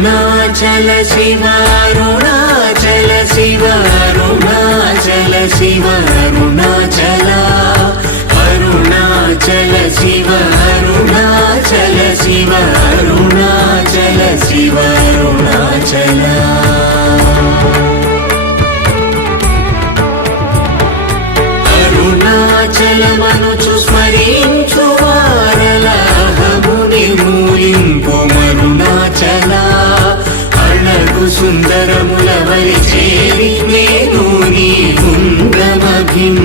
అరుణాచల శివ అరుణాచల శివ అరుణాచల శివ అరుణాచల అరుణాచల శివ అరుణాచల శివ అరుణాచల శివ అరుణాచల అరుణాచలమనుచు స్మరించు వారలాహము నిర్మూలింపు మరుణాచల అళగు సుందరముల వలి చేరి నేను నీ గుండమభిం